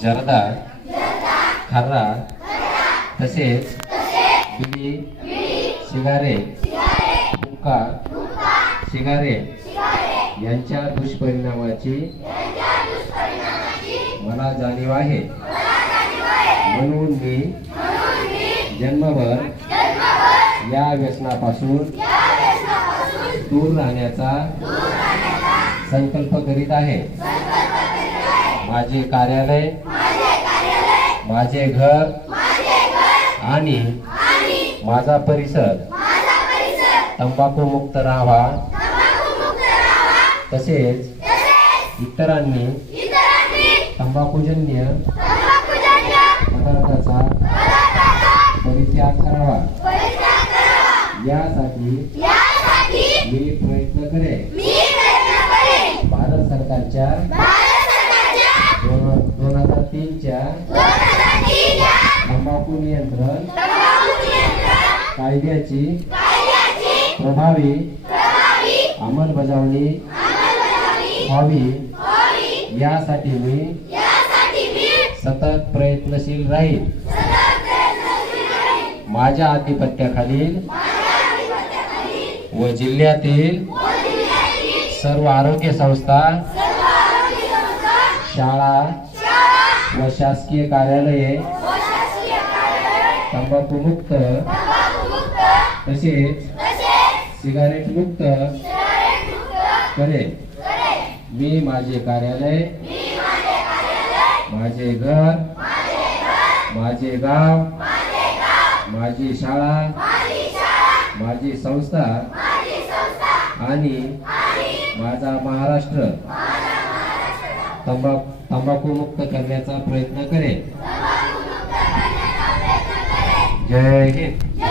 जर्दा, खर्रा तसेच बिडी, सिगारेट, हुक्का, सिगारेट यांच्या दुष्परिणामाची मला जाणीव आहे. म्हणून मी जन्मभर या व्यसनापासून दूर राहण्याचा संकल्प करीत आहे. माझे कार्यालय, माझे घर आणि माझा परिसर तंबाखू मुक्त राहावा. तसेच इतरांनी तंबाखूजन्य पदार्थाचा परित्याग करावा यासाठी मी प्रयत्न करेन. भारत सरकारच्या 2003च्या तंबाखू नियंत्रण कायद्याची प्रभावी अंमलबजावणी व्हावी यासाठी मी सतत प्रयत्नशील राहील. माझ्या आधिपत्याखालील व जिल्ह्यातील सर्व आरोग्य संस्था, शाळा व शासकीय कार्यालये तंबाखू मुक्त तसेच सिगारेट मुक्त करेल. मी माझे कार्यालय, माझे घर, माझे गाव, माझी शाळा, माझी संस्था आणि माझा महाराष्ट्र तंबाखू मुक्त करण्याचा प्रयत्न करेल. जय हिंद.